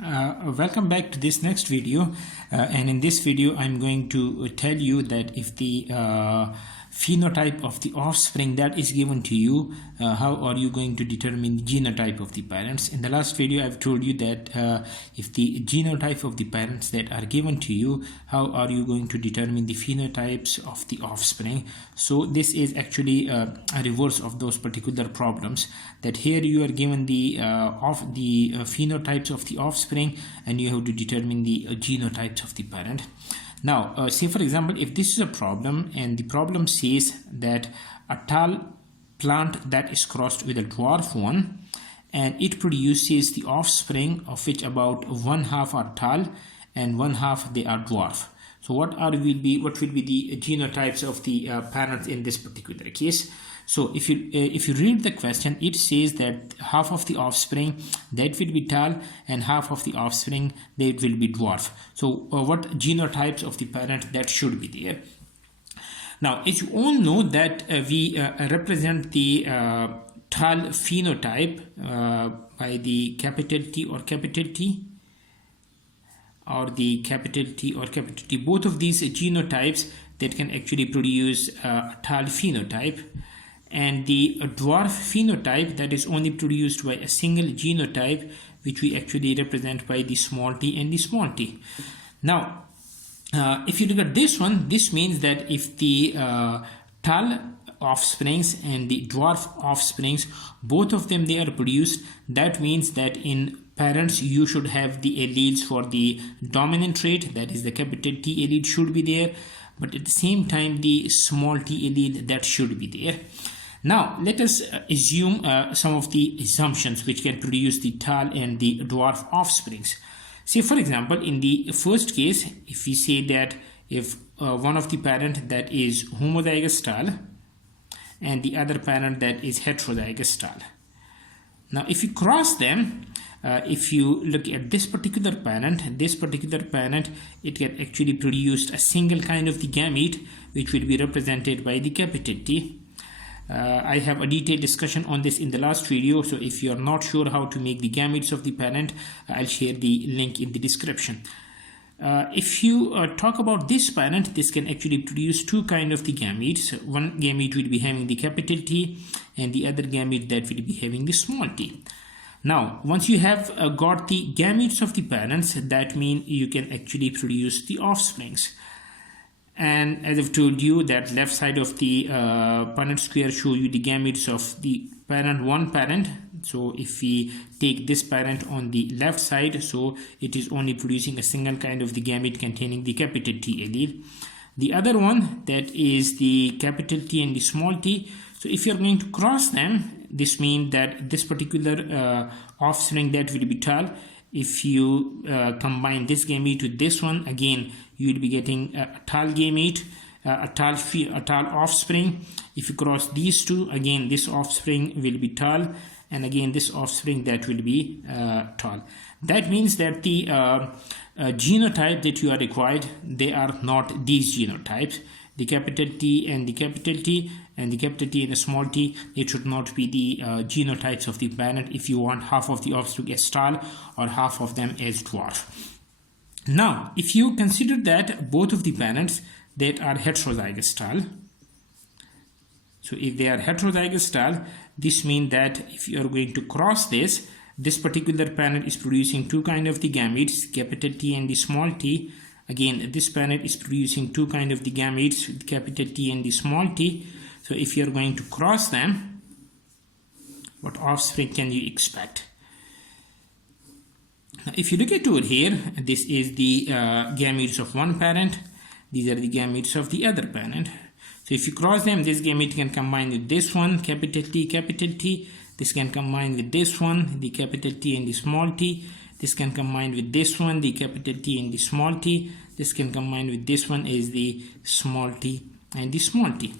Welcome back to this next video, and in this video I'm going to tell you that if the phenotype of the offspring that is given to you, how are you going to determine the genotype of the parents. In the last video I've told you that if the genotype of the parents that are given to you, how are you going to determine the phenotypes of the offspring. So this is actually a reverse of those particular problems, that here you are given the phenotypes of the offspring and you have to determine the genotypes of the parent. Now, say for example, if this is a problem and the problem says that a tall plant that is crossed with a dwarf one and it produces the offspring of which about 1/2 are tall and 1/2 they are dwarf. So what will be the genotypes of the parents in this particular case? So if you read the question, it says that half of the offspring that will be tall and half of the offspring that will be dwarf. So what genotypes of the parent that should be there? Now, as you all know that we represent the tall phenotype by the capital T or capital T, or the capital T or capital T. Both of these genotypes that can actually produce a tall phenotype, and the dwarf phenotype that is only produced by a single genotype, which we actually represent by the small t and the small t. Now, if you look at this one, this means that if the tall offsprings and the dwarf offsprings, both of them they are produced, that means that in parents you should have the alleles for the dominant trait, that is the capital T allele should be there, but at the same time the small t allele that should be there. Now let us assume some of the assumptions which can produce the tall and the dwarf offsprings. Say for example, in the first case, if we say that if one of the parent that is homozygous tall and the other parent that is heterozygous tall. Now if you cross them, if you look at this particular parent, it can actually produce a single kind of the gamete which will be represented by the capital T. I have a detailed discussion on this in the last video, so if you are not sure how to make the gametes of the parent, I'll share the link in the description. If you talk about this parent, this can actually produce two kind of the gametes. One gamete will be having the capital T and the other gamete that will be having the small t. Now, once you have got the gametes of the parents, that means you can actually produce the offsprings. And as I've told you, that left side of the Punnett square show you the gametes of the one parent. So if we take this parent on the left side, so it is only producing a single kind of the gamete containing the capital T allele. The other one, that is the capital T and the small t. So if you're going to cross them, this means that this particular offspring that will be tall, if you combine this gamete with this one, again you will be getting a tall gamete, a tall offspring. If you cross these two, again this offspring will be tall, and again this offspring that will be tall. That means that the genotype that you are required, they are not these genotypes. The capital T and the capital T and the capital T and the small t, it should not be the genotypes of the parent if you want half of the offspring as tall or half of them as dwarf. Now, if you consider that both of the parents that are heterozygous tall, so if they are heterozygous tall, this means that if you are going to cross this particular parent is producing two kind of the gametes, capital T and the small t. Again, this parent is producing two kind of the gametes with capital T and the small t. So if you are going to cross them, what offspring can you expect? Now, if you look at over here, this is the gametes of one parent. These are the gametes of the other parent. So if you cross them, this gamete can combine with this one, capital T, capital T. This can combine with this one, the capital T and the small t. This can combine with this one, the capital T and the small t. This can combine with this one is the small t and the small t.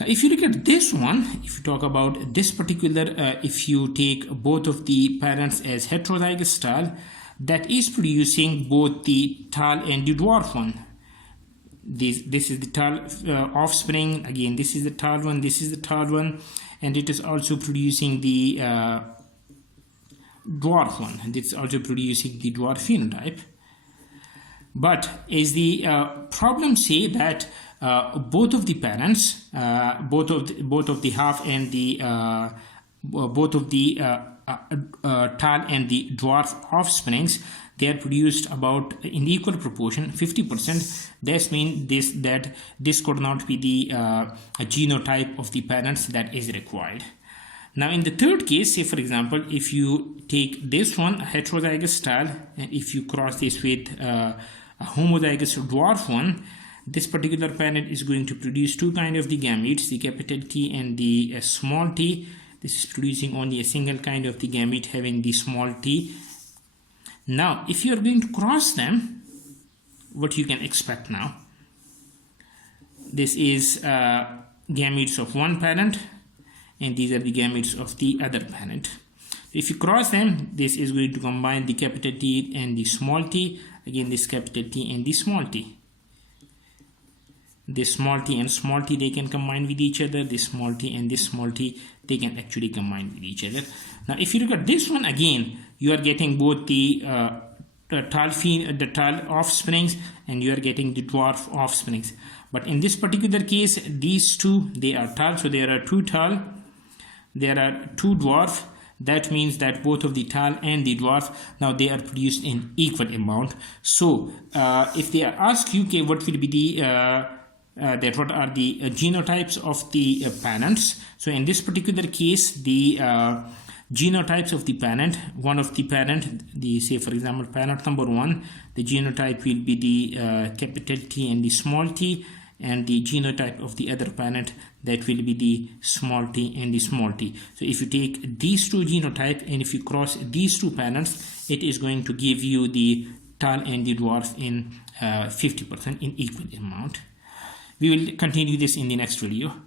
Now, if you look at this one, if you talk about this particular, if you take both of the parents as heterozygous tall, that is producing both the tall and the dwarf one. This is the tall offspring. Again, this is the tall one, this is the tall one, and it is also producing the dwarf one, and it's also producing the dwarf phenotype. But as the problem say that both of the parents, both of the half and the both of the tall and the dwarf offsprings, they are produced about in equal proportion, 50%. That means this could not be the genotype of the parents that is required. Now in the third case, say for example, if you take this one, a heterozygous tall, and if you cross this with a homozygous dwarf one, this particular parent is going to produce two kind of the gametes, the capital T and the small t. This is producing only a single kind of the gamete having the small t. Now if you are going to cross them, what you can expect now, this is gametes of one parent and these are the gametes of the other parent. If you cross them, this is going to combine the capital T and the small t. Again, this capital T and the small t. This small t and small t, they can combine with each other. This small t and this small t, they can actually combine with each other. Now if you look at this one again, you are getting both the tall offsprings and you are getting the dwarf offsprings. But in this particular case, these two, they are tall, so there are two tall, there are two dwarf. That means that both of the tall and the dwarf, now they are produced in equal amount. So if they ask you, okay, what will be the what are the genotypes of the parents? So in this particular case, the genotypes of the parent, one of the parent, the say for example parent number 1, the genotype will be the capital T and the small t, and the genotype of the other parent, that will be the small t and the small t. So if you take these two genotype and if you cross these two parents, it is going to give you the tall and the dwarf in 50% in equal amount. We will continue this in the next video.